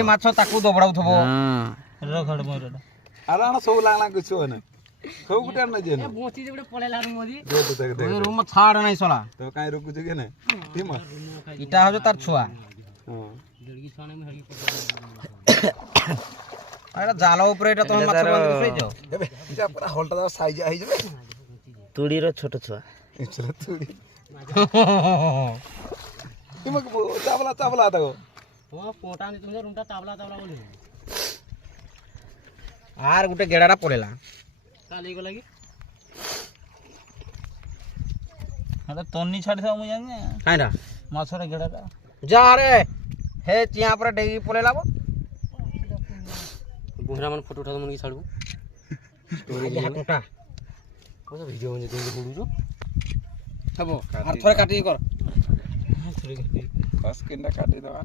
ଏ ମାଛ ତାକୁ ଦବଡାଉଥିବ ରଖଡ ମୋର ଆରେ ଆଣ ସବୁ ଲାଗଲା କିଛି ହୋନେ ସବୁ ଗୁଟେ ନା ଯେ ବୋଚି ଯେ ଗୋଟେ ପଳେଇଲା ମୋଦି ଦେख ରୁମ ଛାଡ ନାହିଁ ସଲା ତ କାଇଁ ରୁକୁଛୁ કે ને ટીમ ଇଟା ହଉଛି ତାର ଛୁଆ ହଁ ଜଡକି ଛାଣେ ମୁଁ ହଡକି ଏଟା ଜାଲ ଉପରେ ଏଟା ତମେ ମାଛ ବାନ୍ଧି ଶୋଇଛ ଏବେ ଇଟା ପୁରା ହଲଟା ଦା ସାଇଜ ହେଇ ଯିବେ ତୁଡିର ଛୋଟ ଛୁଆ ଏଛରା ତୁଡି ଇମକ ଚାବଲା ଚାବଲା ତାको ହଁ ପୋଟା ନି ତୁମ ରୁମଟା ତାବଲା ତାବଲା ବୋଲି ଆର ଗୋଟେ ଗେଡାଟା ପଳେଇଲା କାଲି ଗଲା କି ହେଟା ତନି ଛାଡ଼ି ଥାଉ ମୁଁ ଜାଣିନି କାଇଁଟା ମାଛର ଗେଡ଼ାଟା ଯା ରେ हे चिया पर डेगी पलेला बो बुहरा मन फोटो उठा मन की छाड़ू स्टोरी आगे हाथ उठा कोसा वीडियो में देख बोलू जो हबो आर थोड़े काटी कर बस किंडा काटी दवा